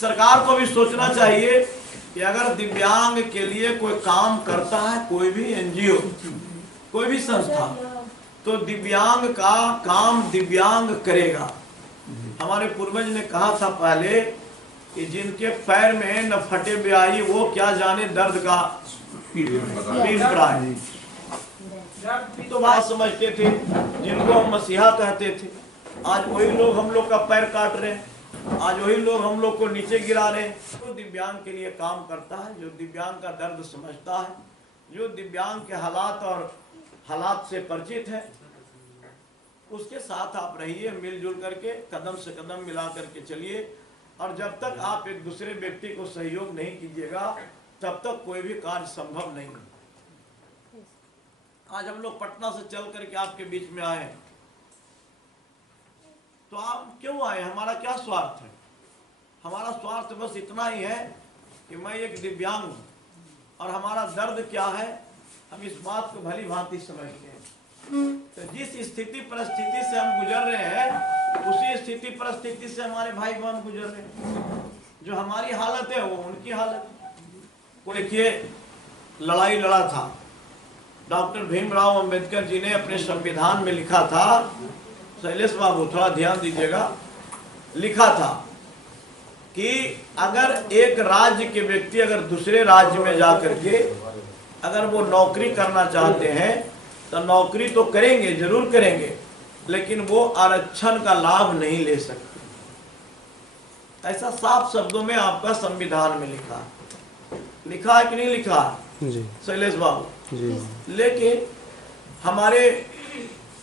सरकार को भी सोचना चाहिए कि अगर दिव्यांग के लिए कोई काम करता है, कोई भी एनजीओ, कोई भी संस्था, तो दिव्यांग का काम दिव्यांग करेगा। हमारे पूर्वज ने कहा था पहले कि जिनके पैर में न फटे ब्याही वो क्या जाने दर्द का पीड़ पड़ा है। तो बात समझते थे, जिनको हम मसीहा कहते थे, आज वही लोग हम लोग का पैर काट रहे हैं, आज वही लोग हम लोग को नीचे गिरा रहे हैं। जो दिव्यांग के लिए काम करता है, जो दिव्यांग का दर्द समझता है, जो दिव्यांग के हालात से परिचित है, उसके साथ आप रहिए, मिलजुल करके कदम से कदम मिला करके चलिए। और जब तक आप एक दूसरे व्यक्ति को सहयोग नहीं कीजिएगा तब तक कोई भी कार्य संभव नहीं। आज हम लोग पटना से चल करके आपके बीच में आए, तो आप क्यों आए? हमारा क्या स्वार्थ है? हमारा स्वार्थ बस इतना ही है कि मैं एक दिव्यांग हूं और हमारा दर्द क्या है हम इस बात को भली भांति समझते हैं। तो जिस स्थिति परिस्थिति से हम गुजर रहे हैं, उसी स्थिति परिस्थिति से हमारे भाई बहन गुजर रहे हैं। जो हमारी हालत है वो उनकी हालत। को देखिए, लड़ाई लड़ा था डॉक्टर भीमराव अंबेडकर जी ने अपने संविधान में लिखा था, शैलेश बाबू थोड़ा ध्यान दीजिएगा, लिखा था कि अगर एक राज्य के व्यक्ति अगर दूसरे राज्य में जाकर के अगर वो नौकरी करना चाहते हैं तो नौकरी तो करेंगे, जरूर करेंगे, लेकिन वो आरक्षण का लाभ नहीं ले सकते। ऐसा साफ शब्दों में आपका संविधान में लिखा है कि नहीं लिखा है शैलेश बाबू जी? लेकिन हमारे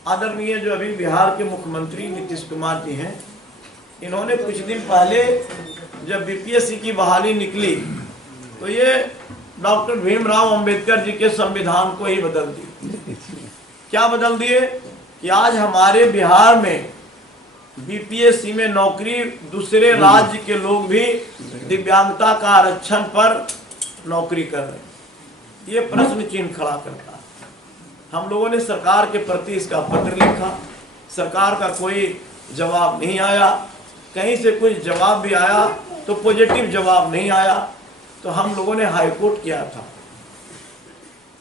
आदरणीय जो अभी बिहार के मुख्यमंत्री नीतीश कुमार जी हैं, इन्होंने कुछ दिन पहले जब बीपीएससी की बहाली निकली तो ये डॉक्टर भीमराव अंबेडकर जी के संविधान को ही बदल दिए। क्या बदल दिए कि आज हमारे बिहार में बीपीएससी में नौकरी दूसरे राज्य के लोग भी दिव्यांगता का आरक्षण पर नौकरी कर रहे हैं। ये प्रश्न चिन्ह खड़ा करता है। हम लोगों ने सरकार के प्रति इसका पत्र लिखा, सरकार का कोई जवाब नहीं आया। कहीं से कुछ जवाब भी आया तो पॉजिटिव जवाब नहीं आया। तो हम लोगों ने हाईकोर्ट किया था।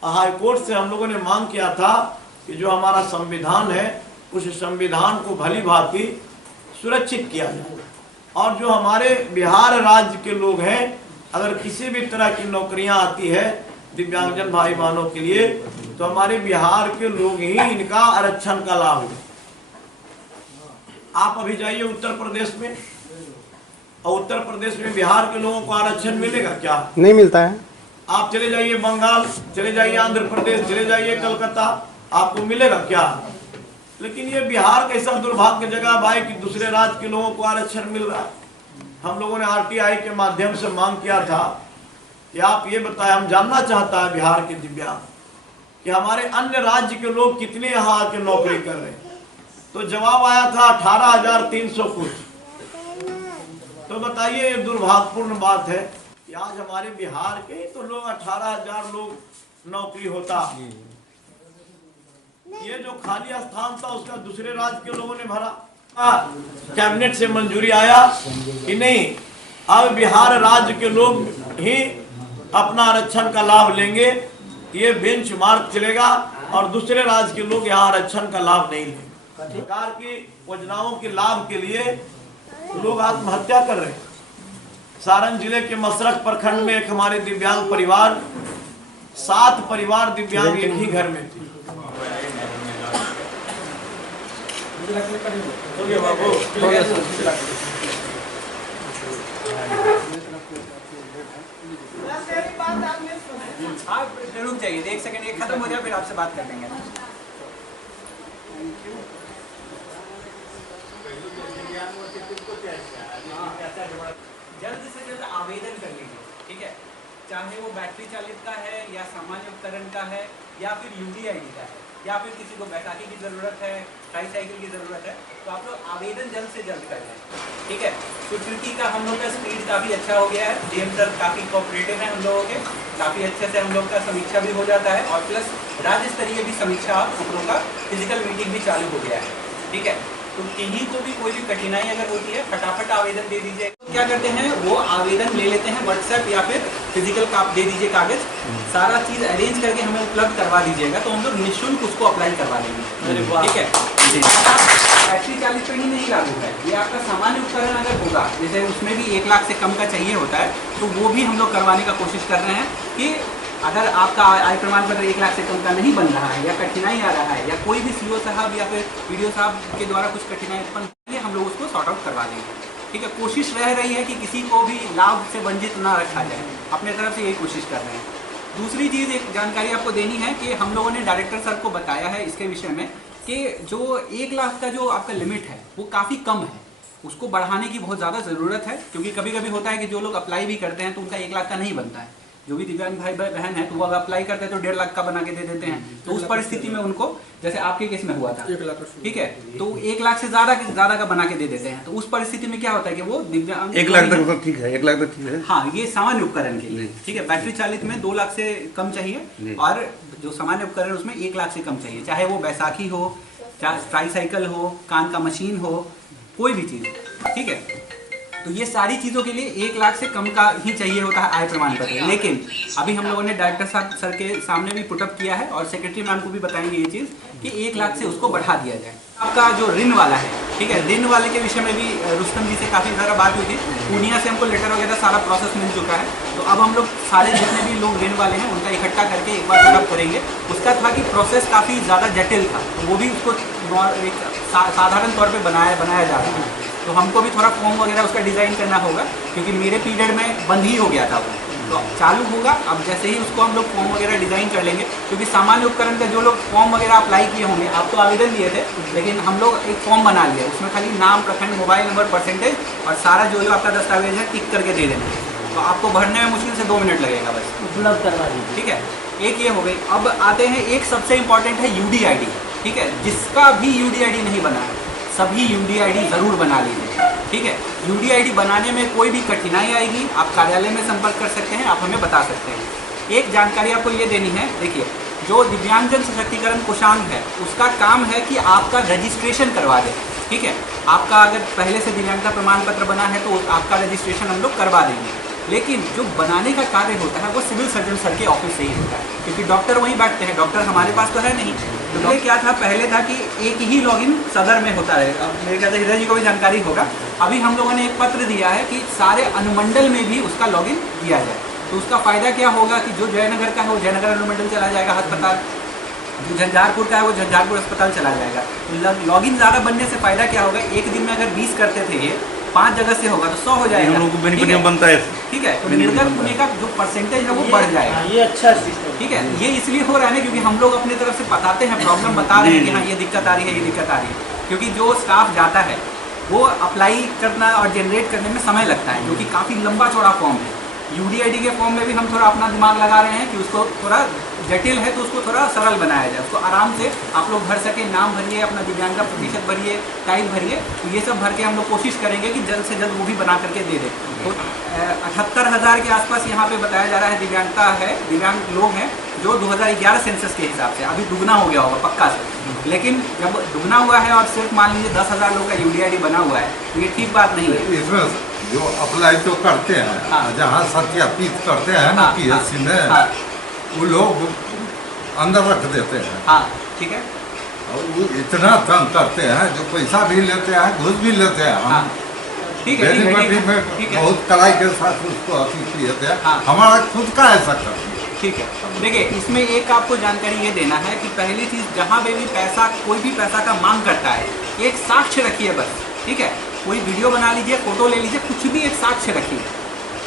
हाईकोर्ट से हम लोगों ने मांग किया था कि जो हमारा संविधान है उस संविधान को भली भांति सुरक्षित किया जाए, और जो हमारे बिहार राज्य के लोग हैं अगर किसी भी तरह की नौकरियां आती है दिव्यांगजन भाई बहनों के लिए, तो हमारे बिहार के लोग ही इनका आरक्षण का लाभ लें। आप अभी जाइए उत्तर प्रदेश में, और उत्तर प्रदेश में बिहार के लोगों को आरक्षण मिलेगा क्या? नहीं मिलता है। आप चले जाइए बंगाल, चले जाइए आंध्र प्रदेश, चले जाइए कलकत्ता, आपको मिलेगा क्या? लेकिन ये बिहार कैसा दुर्भाग्य जगह भाई कि दूसरे राज्य के लोगों को आरक्षण मिल रहा है। हम लोगों ने आरटीआई के माध्यम से मांग किया था कि आप ये बताएं, हम जानना चाहता है बिहार के दिव्यांग कि हमारे अन्य राज्य के लोग कितने यहाँ आके नौकरी कर रहे हैं। तो जवाब आया था 18,300 कुछ। तो बताइए, ये दुर्भाग्यपूर्ण बात है कि आज हमारे बिहार के तो लोग 18,000 लोग नौकरी होता, ये जो खाली स्थान था उसका दूसरे राज्य के लोगों ने भरा। कैबिनेट से मंजूरी आया कि नहीं, अब बिहार राज्य के लोग ही अपना आरक्षण का लाभ लेंगे, ये बेंचमार्क चलेगा, और दूसरे राज्य के लोग यहाँ आरक्षण का लाभ नहीं लेंगे। सरकार की योजनाओं के लाभ के लिए लोग आत्महत्या कर रहे हैं। सारण जिले के मसरख प्रखंड में एक हमारे दिव्यांग परिवार, 7 परिवार दिव्यांग एक ही घर में थे। आप रुक जाइए, 1 सेकंड, ये खत्म हो जाए फिर आपसे बात कर लेंगे। जल्द से जल्द आवेदन कर लीजिए, ठीक है? चाहे वो बैटरी चालित का है या सामान्य उपकरण का है या फिर यूडीआईडी का है, या फिर किसी को बैसाखी की ज़रूरत है, ट्राईसाइकिल की ज़रूरत है, तो आप लोग आवेदन जल्द से जल्द कर लें, ठीक है? स्वीकृति का हम लोग का स्पीड काफ़ी अच्छा हो गया है। डीएम सर काफ़ी कोऑपरेटिव है हम लोगों के, काफ़ी अच्छे से हम लोग का समीक्षा भी हो जाता है, और प्लस राज्य स्तरीय भी समीक्षा हम लोग का फिजिकल मीटिंग भी चालू हो गया है, ठीक है? तो कहीं को भी कोई भी कठिनाई अगर होती है फटाफट आवेदन दे दीजिए। तो क्या करते हैं वो आवेदन ले लेते हैं व्हाट्सएप या फिर फिजिकल का दे दीजिए कागज, सारा चीज़ अरेंज करके हमें उपलब्ध करवा दीजिएगा तो हम लोग निःशुल्क उसको अप्लाई करवा देंगे। ठीक है, बैटरी चालित पे ही नहीं लागू है, ये आपका सामान्य उपकरण अगर होगा जैसे उसमें भी 1 लाख से कम का चाहिए होता है तो वो भी हम लोग करवाने का कोशिश कर रहे हैं कि अगर आपका आय प्रमाण पत्र 1 लाख से कम का नहीं बन रहा है या कठिनाई आ रहा है या कोई भी सीओ साहब या फिर वीडियो साहब के द्वारा कुछ कठिनाई उत्पन्न होती है हम लोग उसको सॉर्ट आउट करवा देंगे। ठीक है, कोशिश रह रही है कि किसी को भी लाभ से वंचित ना रखा जाए, अपने तरफ से यही कोशिश कर रहे हैं। दूसरी चीज़ एक जानकारी आपको देनी है कि हम लोगों ने डायरेक्टर सर को बताया है इसके विषय में कि जो 1 लाख का जो आपका लिमिट है वो काफ़ी कम है, उसको बढ़ाने की बहुत ज़्यादा ज़रूरत है। क्योंकि कभी कभी होता है कि जो लोग अप्लाई भी करते हैं तो उनका 1 लाख का नहीं बनता है, जो भी दिव्यांग भाई बहन है तो वो अगर अप्लाई करते हैं तो 1.5 लाख का बना के दे देते हैं। तो उस परिस्थिति में उनको जैसे आपके केस में हुआ था 1 लाख, ठीक है, तो 1 लाख से ज्यादा का बना के दे देते हैं। तो उस परिस्थिति में क्या होता है कि वो दिव्यांग 1 लाख तक तो ठीक है, 1 लाख तक ठीक है। हाँ, ये सामान्य उपकरण के लिए ठीक है। बैटरी चालित में 2 लाख से कम चाहिए और जो सामान्य उपकरण उसमें 1 लाख से कम चाहिए, चाहे वो बैसाखी हो, चाहे ट्राईसाइकिल हो, कान का मशीन हो, कोई भी चीज़। ठीक है, तो ये सारी चीज़ों के लिए 1 लाख से कम का ही चाहिए होता है आय प्रमाण पत्र। लेकिन अभी हम लोगों ने डायरेक्टर साहब सर के सामने भी पुटअप किया है और सेक्रेटरी मैम को भी बताएंगे ये चीज़ कि 1 लाख से उसको बढ़ा दिया जाए। आपका जो ऋण वाला है, ठीक है, ऋण वाले के विषय में भी रुस्तम जी से काफ़ी ज़्यादा बात हुई थी। पूर्णिया से हमको लेटर वगैरह सारा प्रोसेस मिल चुका है, तो अब हम लोग सारे जितने भी लोग ऋण वाले हैं उनका इकट्ठा करके एक बार पुटअप करेंगे। उसका था कि प्रोसेस काफ़ी ज़्यादा जटिल था, तो वो भी उसको एक साधारण तौर पर बनाया जा रहा है। तो हमको भी थोड़ा फॉर्म वगैरह उसका डिज़ाइन करना होगा क्योंकि मेरे पीरियड में बंद ही हो गया था वो, तो चालू होगा अब जैसे ही उसको हम लोग फॉर्म वगैरह डिज़ाइन कर लेंगे। क्योंकि सामान्य उपकरण का जो लोग फॉर्म वगैरह अप्लाई किए होंगे, आप तो आवेदन दिए थे लेकिन हम लोग एक फॉर्म बना लिया, उसमें खाली नाम, प्रखंड, मोबाइल नंबर, परसेंटेज और सारा जो आपका दस्तावेज है टिक करके दे देना। तो आपको भरने में मुश्किल से 2 मिनट लगेगा बस, उपलब्ध करवा दीजिए। ठीक है, एक ये हो गई। अब आते हैं एक सबसे इम्पॉर्टेंट है UDID। ठीक है, जिसका भी UDID नहीं बना है सभी UDID ज़रूर बना लीजिए। ठीक है, UDID बनाने में कोई भी कठिनाई आएगी आप कार्यालय में संपर्क कर सकते हैं, आप हमें बता सकते हैं। एक जानकारी आपको ये देनी है, देखिए जो दिव्यांगजन सशक्तिकरण कोषांग है उसका काम है कि आपका रजिस्ट्रेशन करवा दे। ठीक है, आपका अगर पहले से दिव्यांगता प्रमाण पत्र बना है तो आपका रजिस्ट्रेशन हम लोग करवा देंगे, लेकिन जो बनाने का कार्य होता है वो सिविल सर्जन सर के ऑफिस से ही होता है क्योंकि डॉक्टर वहीं बैठते हैं, डॉक्टर हमारे पास तो है नहीं। तो ये क्या था, पहले था कि एक ही लॉगिन सदर में होता है। अब मेरे ख्याल से हृदय जी को भी जानकारी होगा, अभी हम लोगों ने एक पत्र दिया है कि सारे अनुमंडल में भी उसका लॉगिन दिया जाए। तो उसका फ़ायदा क्या होगा कि जो जयनगर का है वो जयनगर अनुमंडल चला जाएगा अस्पताल, जो झंझारपुर का है वो झंझारपुर अस्पताल चला जाएगा। तो लॉगिन ज़्यादा बनने से फ़ायदा क्या होगा, एक दिन में अगर 20 करते थे ये 5 जगह से होगा तो 100 हो जाएगा। बेनिफिट बनता है। ठीक है, तो निर्गत होने का जो परसेंटेज है वो बढ़ जाएगा। ये अच्छा सिस्टम। ठीक है, ये इसलिए हो रहा है ना क्योंकि हम लोग अपनी तरफ से बताते हैं, प्रॉब्लम बता रहे हैं कि हाँ ये दिक्कत आ रही है, ये दिक्कत आ रही है। क्योंकि जो स्टाफ जाता है वो अप्लाई करना और जनरेट करने में समय लगता है, जो कि काफ़ी लंबा चौड़ा फॉर्म है। UDID के फॉर्म में भी हम थोड़ा अपना दिमाग लगा रहे हैं कि उसको थोड़ा जटिल है तो उसको थोड़ा सरल बनाया जाए, उसको आराम से आप लोग भर सके। नाम भरिए, अपना दिव्यांगता प्रतिशत भरिए, टाइप भरिए, तो ये सब भर के हम लोग कोशिश करेंगे कि जल्द से जल्द वो भी बना करके दे दें। तो 78,000 के आसपास यहाँ पे बताया जा रहा है दिव्यांगता है, दिव्यांग लोग हैं जो 2011 सेंसस के हिसाब से, अभी दुगना हो गया होगा पक्का से। लेकिन जब दुगना हुआ है और सिर्फ मान लीजिए 10,000 लोग का UDID बना हुआ है तो ये ठीक बात नहीं है। इसमें जो अप्लाई तो करते हैं, हाँ। जहाँ सत्यापित करते हैं ना हाँ, PSC में, हाँ, वो लोग अंदर रख देते हैं हाँ, ठीक है, और वो इतना तंग करते हैं, जो पैसा भी लेते हैं, घूस भी लेते हैं। हाँ, ठीक है, ठीक है, बेनीपट्टी ठीक है, में ठीक है, बहुत कड़ाई के साथ उसको अति किए थे। हाँ। हमारा खुद का ऐसा करते हैं। ठीक है। देखिए इसमें एक आपको जानकारी ये देना है कि पहली चीज़ जहाँ पे भी पैसा, कोई भी पैसा का मांग करता है, एक साक्ष्य रखिए बस। ठीक है, कोई वीडियो बना लीजिए, फोटो ले लीजिए, कुछ भी एक साक्ष्य रखिए,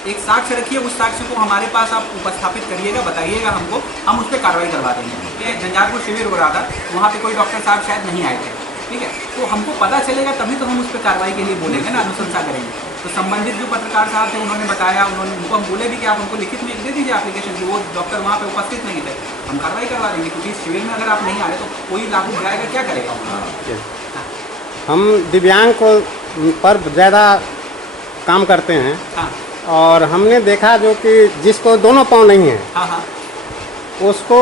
एक साक्ष्य रखिए। उस साक्ष्य को हमारे पास आप उपस्थापित करिएगा, बताइएगा हमको, हम उस पर कार्रवाई करवा देंगे। ये झंझारपुर शिविर हो रहा था, वहाँ पे कोई डॉक्टर साहब शायद नहीं आए थे। ठीक है, तो हमको पता चलेगा तभी तो हम उस पर कार्रवाई के लिए बोलेंगे ना, अनुशंसा करेंगे। तो संबंधित जो पत्रकार साहब थे उन्होंने बताया, उनको हम बोले भी कि आप हमको लिखित में दे दीजिए एप्लीकेशन, कि वो डॉक्टर वहाँ पे उपस्थित नहीं थे, हम कार्रवाई करवा देंगे। क्योंकि शिविर में अगर आप नहीं आ रहे तो कोई लागू जाएगा, क्या करेगा। हम दिव्यांग को पर ज़्यादा काम करते हैं हाँ, और हमने देखा जो कि जिसको दोनों पाँव नहीं है हाँ, हाँ, उसको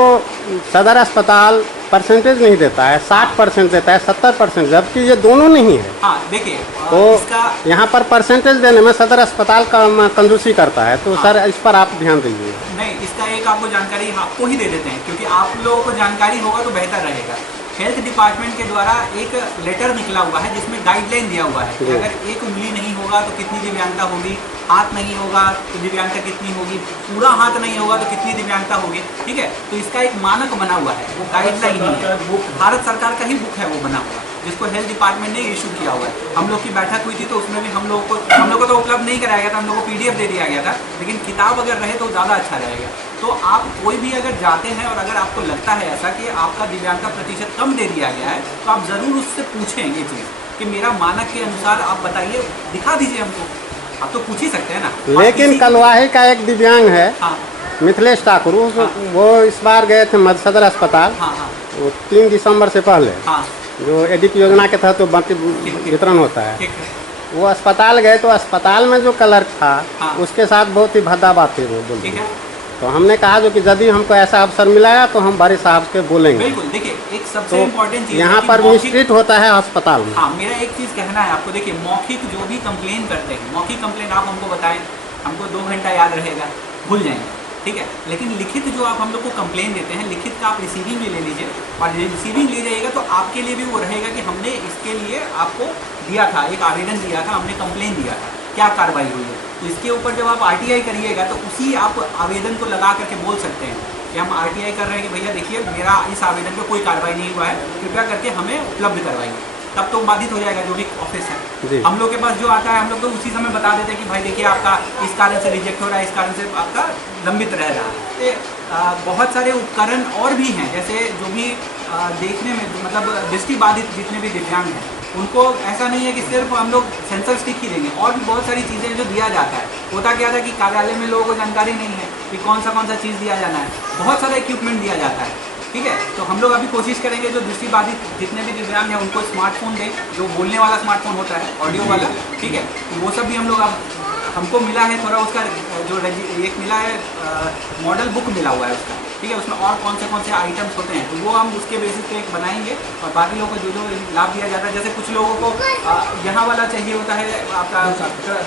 सदर अस्पताल परसेंटेज नहीं देता है, 60% देता है, 70%, जबकि ये दोनों नहीं है। हाँ देखिए तो इसका यहाँ पर परसेंटेज देने में सदर अस्पताल का कंजूसी करता है, तो सर इस पर आप ध्यान दीजिए। नहीं, इसका एक आपको जानकारी आपको ही दे देते हैं, क्योंकि आप लोगों को जानकारी होगा तो बेहतर रहेगा। हेल्थ डिपार्टमेंट के द्वारा एक लेटर निकला हुआ है जिसमें गाइडलाइन दिया हुआ है कि अगर एक उंगली नहीं होगा तो कितनी दिव्यांगता होगी, हाथ नहीं होगा तो दिव्यांगता कितनी होगी, पूरा हाथ नहीं होगा तो कितनी दिव्यांगता होगी। ठीक है, तो इसका एक मानक बना हुआ है, वो गाइडलाइन ही है, वो भारत सरकार का ही बुक है वो बना हुआ, जिसको हेल्थ डिपार्टमेंट ने इशू किया हुआ है। हम लोग की बैठक हुई थी तो उसमें भी हम लोग को तो उपलब्ध नहीं कराया गया था, हम लोग को PDF दे दिया गया था, लेकिन किताब अगर रहे तो ज़्यादा अच्छा रहेगा। तो आप कोई भी अगर जाते हैं और अगर आपको लगता है ऐसा कि आपका दिव्यांगता प्रतिशत कम दे दिया गया है, तो आप ज़रूर उससे पूछें ये चीज़ कि मेरा मानक के अनुसार आप बताइए, दिखा दीजिए हमको। आप तो पूछ ही सकते हैं ना। लेकिन कलवाही का एक दिव्यांग है, हाँ मिथिलेश ठाकुर, वो इस बार गए थे सदर अस्पताल, हाँ हाँ वो 3 दिसंबर से पहले, हाँ जो ADP योजना के तहत तो बाकी वितरण होता है, ठीक है। वो अस्पताल गए तो अस्पताल में जो क्लर्क था हाँ। उसके साथ बहुत ही भद्दा बात थी वो बोल। ठीक है, तो हमने कहा जो कि यदि हमको ऐसा अवसर मिला तो हम बारी साहब से बोलेंगे। बिल्कुल। देखिए एक सबसे तो इम्पोर्टेंट चीज़ यहाँ पर मिस्ट्रीट होता है अस्पताल में। हाँ, मेरा एक चीज़ कहना है आपको। देखिए मौखिक जो भी कंप्लेन करते हैं, मौखिक कंप्लेन आप हमको बताएं, हमको 2 घंटा याद रहेगा, भूल जाएंगे, ठीक है। लेकिन लिखित जो आप हम लोग को कंप्लेन देते हैं, लिखित का आप रिसीविंग भी ले लीजिए, और रिसीविंग ले जाइएगा तो आपके लिए भी वो रहेगा कि हमने इसके लिए आपको दिया था, एक आवेदन दिया था, हमने कंप्लेन दिया था, क्या कार्रवाई हुई है। तो इसके ऊपर जब आप RTI करिएगा तो उसी आप आवेदन को लगा करके बोल सकते हैं कि हम RTI कर रहे हैं कि भैया देखिए मेरा इस आवेदन पर कोई कार्रवाई नहीं हुआ है, कृपया करके हमें उपलब्ध करवाइए। तब तो बाधित हो जाएगा जो भी ऑफिस है। हम लोग के पास जो आता है हम लोग तो उसी समय बता देते हैं कि भाई देखिए आपका इस कारण से रिजेक्ट हो रहा है, इस कारण से आपका लंबित रह रहा है। बहुत सारे उपकरण और भी हैं, जैसे जो भी देखने में मतलब दृष्टिबाधित जितने भी दिव्यांग हैं उनको ऐसा नहीं है कि सिर्फ हम लोग सेंसर स्टिक ही देंगे, और भी बहुत सारी चीज़ें हैं जो दिया जाता है। होता क्या था कि कार्यालय में लोगों को जानकारी नहीं है कि कौन सा चीज़ दिया जाना है, बहुत सारा इक्विपमेंट दिया जाता है, ठीक है। तो हम लोग अभी कोशिश करेंगे जो दृष्टिबाधित जितने भी दिव्यांग हैं उनको स्मार्टफोन दें, जो बोलने वाला स्मार्टफोन होता है, ऑडियो वाला, ठीक है। तो वो सब भी हम लोग अब हमको मिला है थोड़ा, उसका जो एक मिला है मॉडल बुक मिला हुआ है उसका, ठीक है। उसमें और कौन से आइटम्स होते हैं तो वो हम उसके बेसिस पे एक बनाएंगे, और बाकी लोगों को जो लाभ दिया जाता है, जैसे कुछ लोगों को यहाँ वाला चाहिए होता है आपका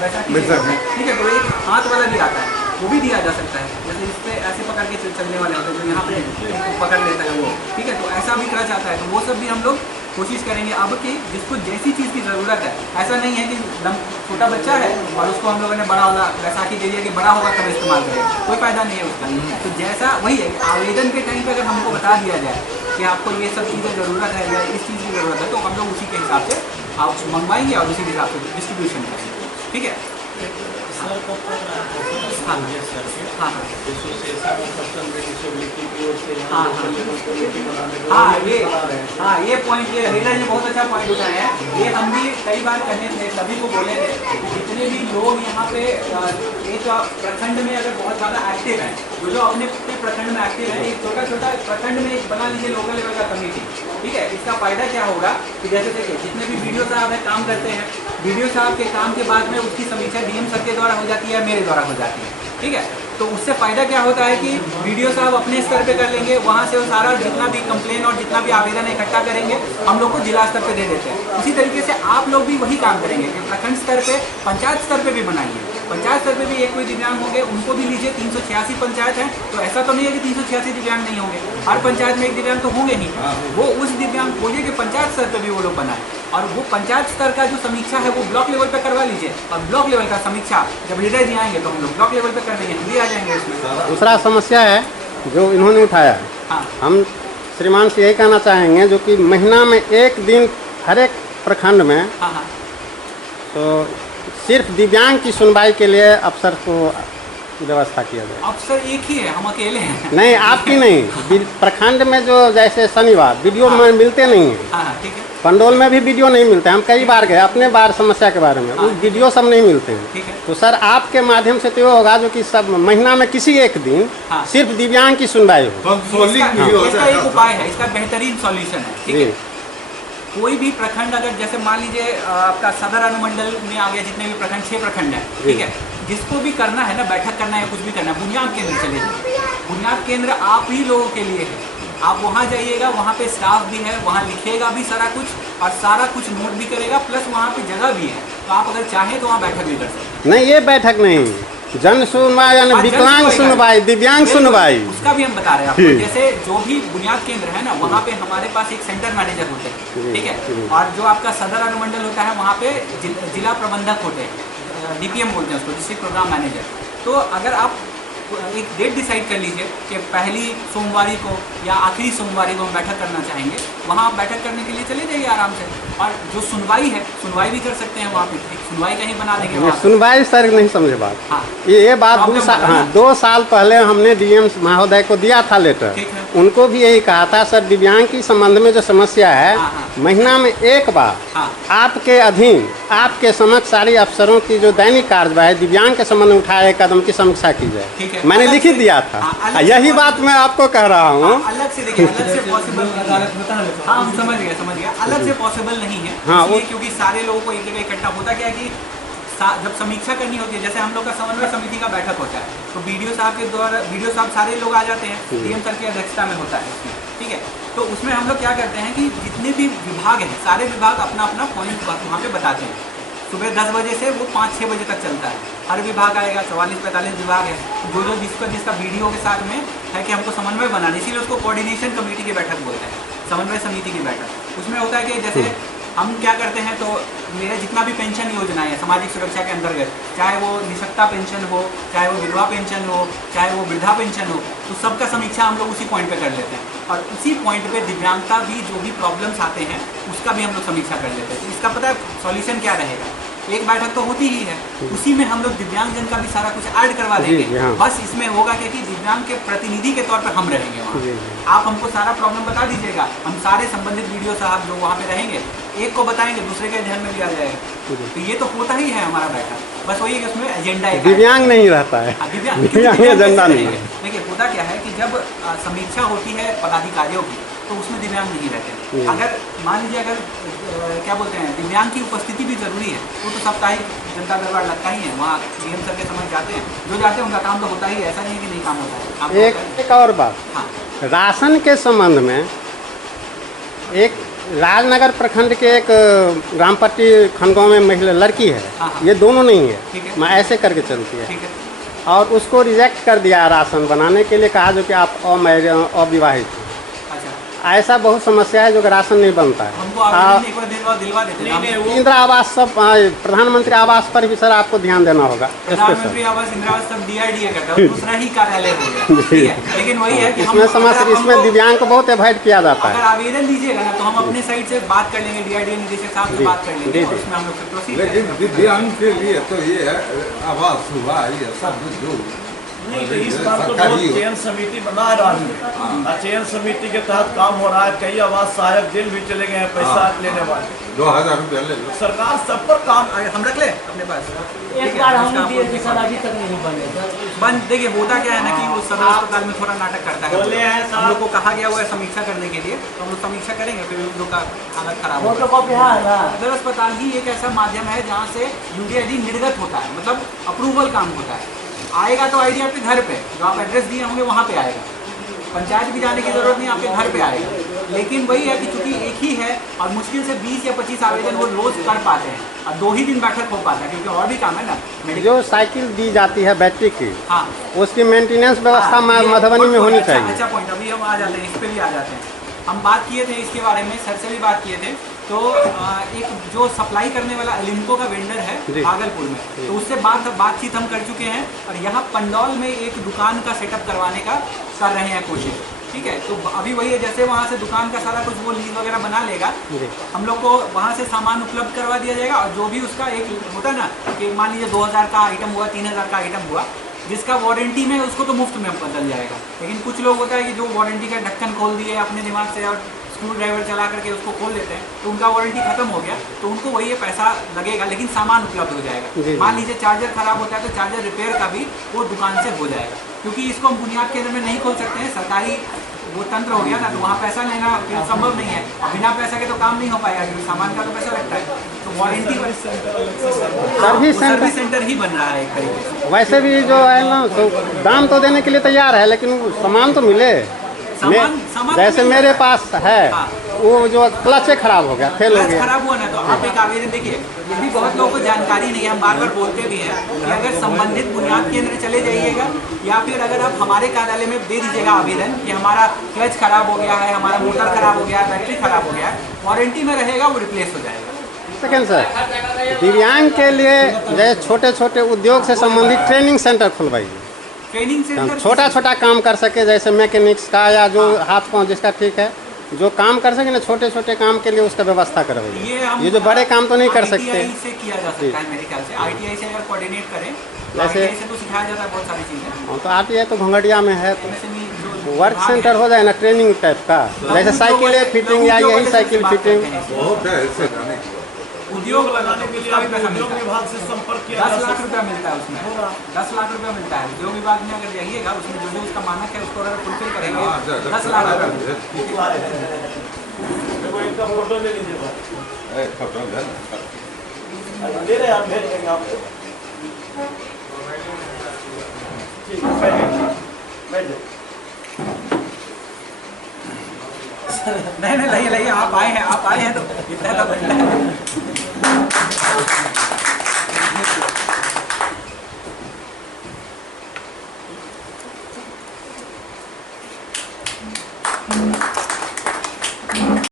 वैसा, ठीक है, तो एक हाथ वाला भी आता है, वो भी दिया जा सकता है, जैसे इस पर ऐसे पकड़ के चलने वाले होते हैं जो यहाँ पे पकड़ लेता है वो, ठीक है। तो ऐसा भी करा जाता है, तो वो सब भी हम लोग कोशिश करेंगे अब कि जिसको जैसी चीज़ की ज़रूरत है। ऐसा नहीं है कि छोटा बच्चा है और उसको हम लोगों ने बड़ा वाला बैसाखी दे दिया कि बड़ा होगा तब इस्तेमाल करेगा, कोई फ़ायदा नहीं है उसका। तो जैसा वही है, आवेदन के टाइम पर अगर हमको बता दिया जाए कि आपको ये सब चीज़ें ज़रूरत है या इस चीज़ की ज़रूरत है, तो हम लोग उसी के हिसाब से आप मंगवाएंगे और उसी के हिसाब से डिस्ट्रीब्यूशन करेंगे, ठीक है। सर को हाँ हाँ हाँ ये पॉइंट, ये रीटा जी बहुत अच्छा पॉइंट उठाया है। ये हम भी कई बार कहे थे, सभी को बोले थे कि जितने भी लोग यहाँ पे एक प्रखंड में अगर बहुत ज़्यादा एक्टिव हैं, जो अपने प्रखंड में एक्टिव है, एक छोटा प्रखंड में एक बना लीजिए लोकल लेवल का कमेटी, ठीक है। इसका फायदा क्या होगा कि जैसे देखिए जितने भी BDO साहब है काम करते हैं, BDO साहब के काम के बाद में उसकी समीक्षा DM सर के द्वारा हो जाती है, मेरे द्वारा हो जाती है, ठीक है। तो उससे फ़ायदा क्या होता है कि BDO साहब अपने स्तर पे कर लेंगे, वहाँ से वो सारा जितना भी कंप्लेन और जितना भी आवेदन इकट्ठा करेंगे हम लोग को जिला स्तर पे दे देते हैं। उसी तरीके से आप लोग भी वही काम करेंगे कि प्रखंड स्तर पे, पंचायत स्तर पे भी बनाइए। पंचायत स्तर पे भी एक कोई दिव्यांग होंगे उनको भी लीजिए। 386 पंचायत हैं, तो ऐसा तो नहीं है कि 386 दिव्यांग नहीं होंगे, हर पंचायत में एक दिव्यांग तो होंगे ही। वो उस दिव्यांग खोजिए कि पंचायत स्तर पर भी वो लोग बनाए, और वो पंचायत स्तर का जो समीक्षा है वो ब्लॉक लेवल पे करवा लीजिए, और ब्लॉक लेवल का समीक्षा जब लीडर जी आएंगे तो हम लोग ब्लॉक लेवल पे कर देंगे, हम भी आ जाएंगे उसमें। दूसरा समस्या है जो इन्होंने उठाया है, हाँ हम श्रीमान से यही कहना चाहेंगे जो कि महीना में एक दिन हर एक प्रखंड में हाँ हाँ तो सिर्फ दिव्यांग की सुनवाई के लिए अफसर को व्यवस्था किया जाए। अफसर एक ही है, हम अकेले हैं। नहीं, आपकी नहीं, प्रखंड में जो जैसे शनिवार BDO में मिलते नहीं हैं, हाँ ठीक है पंडोल में भी BDO नहीं मिलते हैं। हम कई बार गए अपने बार समस्या के बारे में, हाँ। उस BDO सब नहीं मिलते हैं। ठीक है। तो सर आपके माध्यम से तो ये होगा जो कि सब महीना में किसी एक दिन हाँ। सिर्फ दिव्यांग की सुनवाई हो। कंसोलिंग भी हो इसका जाए। एक उपाय है, इसका बेहतरीन सॉल्यूशन है, ठीक है। कोई भी प्रखंड अगर जैसे मान लीजिए आपका सदर अनुमंडल में आ गया, जितने भी प्रखंड 6 प्रखंड है, ठीक है, जिसको भी करना है ना, बैठक करना है, कुछ भी करना है, बुनियाद केंद्र चले जाए। बुनियाद केंद्र आप ही लोगों के लिए है, आप वहाँ जाइएगा, वहाँ पे स्टाफ भी है, वहाँ लिखेगा भी सारा कुछ और सारा कुछ नोट भी करेगा, प्लस वहाँ पे जगह भी है, तो आप अगर चाहें तो वहाँ बैठक भी कर सकते हैं। नहीं, ये बैठक नहीं, जन सुनवाई यानी हाँ, जन विकलांग सुनवाई, दिव्यांग बिल्कुल, सुनवाई। उसका भी हम बता रहे हैं आपको। जैसे जो भी बुनियाद केंद्र है ना, वहाँ पे हमारे पास एक सेंटर मैनेजर होते हैं, ठीक है, और जो आपका सदर अनुमंडल होता है वहाँ पे जिला प्रबंधक होते हैं, डीपीएम बोलते हैं उसको, डिस्ट्रिक्ट प्रोग्राम मैनेजर। तो अगर आप एक डेट डिसाइड कर लीजिए कि पहली सोमवारी को या आखिरी सोमवारी को हम बैठक करना चाहेंगे, वहाँ आप बैठक करने के लिए चले जाइए आराम से। और जो सुनवाई है, सुनवाई भी कर सकते हैं वहाँ पे, एक सुनवाई कहीं बना देंगे वहाँ पे। सुनवाई सर नहीं समझे बात। हाँ, ये बात प्रॉब्लम होगा ना। 2 साल पहले हमने डीएम महोदय को दिया था लेटर, ठीक है। उनको भी यही कहा था सर दिव्यांग की संबंध में जो समस्या है, हाँ, हाँ। महीना में एक बार हाँ। आपके अधीन आपके समक्ष सारी अफसरों की जो दैनिक कार्यवाही दिव्यांग के संबंध में उठाए कदम की समीक्षा की ठीक जाए। है। मैंने अलग लिखित से- दिया हाँ, था, अलग से यही बात मैं आपको कह रहा हूँ। अलग से देखिए, अलग से पॉसिबल नहीं है। हाँ, हम समझ गए, अलग से पॉसिबल नहीं है। हाँ, इसलिए वो- क्योंकि सारे लोगों को एक जगह इकट्ठा होता क्या है कि जब समीक्षा करनी होती है, जैसे हम लोग का समन्वय समिति का बैठक होता है, तो बीडीओ साहब के द्वारा, बीडीओ साहब सारे लोग आ जाते हैं, डीएम सर की अध्यक्षता में होता है उसमें, ठीक है। तो उसमें हम लोग क्या करते हैं कि जितने भी विभाग हैं, सारे विभाग अपना अपना पॉइंट वहाँ पे बताते हैं। सुबह 10 बजे से वो 5-6 बजे तक चलता है, हर विभाग आएगा, 44-45 विभाग है, जो जिसका बीडीओ के साथ में है कि हमको समन्वय बनाना, इसीलिए उसको कोऑर्डिनेशन कमेटी की बैठक बोलते हैं, समन्वय समिति की बैठक। उसमें होता है कि जैसे हम क्या करते हैं, तो मेरे जितना भी पेंशन योजना है सामाजिक सुरक्षा के अंतर्गत, चाहे वो निःशक्ता पेंशन हो, चाहे वो विधवा पेंशन हो, चाहे वो वृद्धा पेंशन हो, तो सबका समीक्षा हम लोग उसी पॉइंट पे कर लेते हैं। और उसी पॉइंट पे दिव्यांगता भी जो भी प्रॉब्लम्स आते हैं उसका भी हम लोग समीक्षा कर लेते हैं। तो इसका पता है सॉल्यूशन क्या रहेगा, एक बैठक तो होती ही है, उसी में हम लोग दिव्यांगजन का भी सारा कुछ ऐड करवा जी, देंगे। हाँ। बस इसमें होगा क्या कि दिव्यांग के प्रतिनिधि के तौर पर हम रहेंगे वहाँ। आप हमको सारा प्रॉब्लम बता दीजिएगा, हम सारे संबंधित वीडियो साहब जो वहाँ पे रहेंगे, एक को बताएंगे, दूसरे के ध्यान में भी आ जाएगा। तो ये तो होता ही है हमारा बैठक, बस वही है कि उसमें एजेंडा है। दिव्यांग नहीं रहता है, दिव्यांग एजेंडा नहीं है। देखिए होता क्या है कि जब समीक्षा होती है पदाधिकारियों की, तो उसमें दिव्यांग नहीं रहते। अगर मान लीजिए अगर क्या बोलते हैं, दिव्यांग की उपस्थिति भी जरूरी है, वो तो साप्ताहिक जनता दरबार लगता ही है, वहाँ डीएम सर के समझ जाते हैं, जो जाते हैं उनका काम तो होता ही है, ऐसा नहीं है कि नहीं काम होता है, काम तो होता है। एक और बात, हाँ, राशन के संबंध में एक राजनगर प्रखंड के एक रामपट्टी खनगांव में महिला लड़की है, हाँ, हाँ। ये दोनों नहीं है, ठीक है। मैं ऐसे करके चलती है, ठीक है। और उसको रिजेक्ट कर दिया राशन बनाने के लिए, कहा जो कि आप अविवाहित हैं। अच्छा, ऐसा बहुत समस्या है जो कि राशन नहीं बनता है। हमको आवेदन एक बार दिलवा देते हैं। नहीं, वो इंदिरा आवास सब प्रधानमंत्री आवास पर भी सर आपको ध्यान देना होगा प्रधानमंत्री स्पेशल। आवास, इंदिरा आवास सब डीआईडीए करता है, दूसरा ही कार्यालय हो गया, ठीक है। लेकिन वही है कि इसमें समस्या, अगर इसमें हमको- दिव्यांग को बहुत अवॉइड किया जाता अगर है। आवेदन दीजिएगा ना, तो हम अपने साइड से बात कर लेंगे, डीआईडीए निदेशक साहब से जी, बात कर लेंगे, जी, और जी। उसमें हम लोग फिर प्रोसीड लेकिन करेंगे। दिव्यांग के लिए तो ये है, आवास हुआ, ये सब जो नहीं, तो इस बार तो सरकारी बहुत हो। चयन समिति बना रहा है, और चयन समिति के तहत काम हो रहा है। कई आवास सहायक दिन भी चले गए हैं पैसा लेने वाले। 2000 रुपया ले लो। सरकार सब पर काम हम रख ले अपने पास। एक बार हमने दिए थे सर, अभी तक नहीं बने सर। बन देखिए होता क्या है ना कि वो सदर अस्पताल में थोड़ा नाटक करता है। बोले हैं साहब। हम लोग को कहा गया हुआ है समीक्षा करने के लिए, तो हम लोग समीक्षा करेंगे, फिर उन लोग का हालत खराब होगा। फोटो कॉपी है ना? सदर अस्पताल ही एक ऐसा माध्यम है जहाँ से यूडीआईडी निर्गत होता है, मतलब अप्रूवल काम होता है। आएगा तो आईडी आपके घर पे, जो आप एड्रेस दिए होंगे वहाँ पे आएगा, पंचायत भी जाने की जरूरत नहीं, आपके घर पे आएगा। लेकिन वही है कि चूंकि एक ही है और मुश्किल से 20 या 25 आवेदन वो रोज कर पाते हैं, और 2 ही दिन बैठक हो पाता है, क्योंकि और भी काम है ना मेडिकल। जो साइकिल दी जाती है बैटरी की, हाँ, उसकी मेंटेनेंस व्यवस्था हाँ, ये मधुबनी में होनी अच्छा- चाहिए। अच्छा पॉइंट, अभी हम आ जाते हैं, इस पे भी आ जाते हैं। हम बात किए थे इसके बारे में, सर से भी बात किए थे। तो एक जो सप्लाई करने वाला एलिम्को का वेंडर है जी। भागलपुर में, तो उससे बातचीत हम कर चुके हैं, और यहाँ पंडौल में एक दुकान का सेटअप करवाने का कर रहे हैं कोशिश, ठीक है। तो अभी वही है, जैसे वहाँ से दुकान का सारा कुछ वो लीज वगैरह बना लेगा, जी। हम लोग को वहाँ से सामान उपलब्ध करवा दिया जाएगा। और जो भी उसका एक होता है ना कि मान लीजिए 2000 का आइटम हुआ, 3000 का आइटम हुआ, जिसका वारंटी में उसको तो मुफ्त में बदल जाएगा। लेकिन कुछ लोग होता है कि जो वारंटी का ढक्कन खोल दिए अपने दिमाग से और स्क्रू ड्राइवर चला करके उसको खोल देते हैं, तो उनका वारंटी खत्म हो गया, तो उनको वही पैसा लगेगा, लेकिन सामान उपलब्ध हो जी, जाएगा। जी। मान लीजिए चार्जर खराब होता है, तो चार्जर रिपेयर का भी वो दुकान से हो जाएगा, क्योंकि इसको हम बुनियाद केंद्र में नहीं खोल सकते हैं, सरकारी वो तंत्र हो गया ना, तो वहाँ पैसा लेना फिर संभव नहीं है, और बिना पैसा के तो काम नहीं हो पाएगा, क्योंकि सामान का तो पैसा लगता है। तो वारंटी सर्विस सेंटर ही बन रहा है एक तरीके से। वैसे भी जो है ना, तो दाम तो देने के लिए तैयार है, लेकिन वो सामान तो मिले। सामान जैसे मिल मेरे जाता है। पास है हाँ। वो जो क्लच खराब हो गया, फेल हो क्लच गया। खराब हुआ ना तो आप एक आवेदन देखिए, ये भी बहुत लोगों को जानकारी नहीं है, हम बार बार बोलते भी हैं कि अगर संबंधित बुनियाद केंद्र चले जाइएगा या फिर अगर आप हमारे कार्यालय में दे दीजिएगा आवेदन कि हमारा क्लच खराब हो गया है, हमारा मोटर खराब हो गया है, बैटरी खराब हो गया है, वारंटी में रहेगा, वो रिप्लेस हो जाएगा। सेकेंड सर, दिव्यांग के लिए जैसे छोटे छोटे उद्योग से संबंधित ट्रेनिंग सेंटर खुलवाइए, ट्रेनिंग सेंटर छोटा छोटा काम कर सके, जैसे मैकेनिक्स का या जो हाथ पाँव जिसका ठीक है, जो काम कर सके ना छोटे छोटे काम के लिए उसका व्यवस्था करवाइए। ये जो बड़े काम तो नहीं कर सकते। ITI से किया जा सकता है मेरे ख्याल से, ITI से अगर कोऑर्डिनेट करें तो जैसे- ITI से तो सिखाया जाता है बहुत सारी चीज़ें। हाँ, तो आती है तो घोंगड़िया में है, तो MSME जो वर्क विभाग सेंटर है, हो जाए ना ट्रेनिंग टाइप का, जैसे साइकिल फिटिंग या उद्योग यही वाले साइकिल से बात फिटिंग। करते हैं। बहुत है ऐसे जाने की बात। उद्योग लगाने के लिए उसका भी आपको पैसा उद्योग मिलता है। विभाग से संपर्क किया 10 जा लाख सकता रुपया मिलता है उसमें, 10 लाख रुपया मिलता है उद्योग विभाग में। अगर जाइएगा उसमें जो जो उसका मानक है उसको अगर फुलफिल करेंगे हाँ, 10 लाख रुपया मिलता है। है। देखो इनका फोटो ले लीजिए बस। फोटो ले दे रहे हैं, हम भेज देंगे आपको। ठीक है, बैठिए, बैठिए। नहीं लाइए आप आए हैं तो इतना तो बनता है।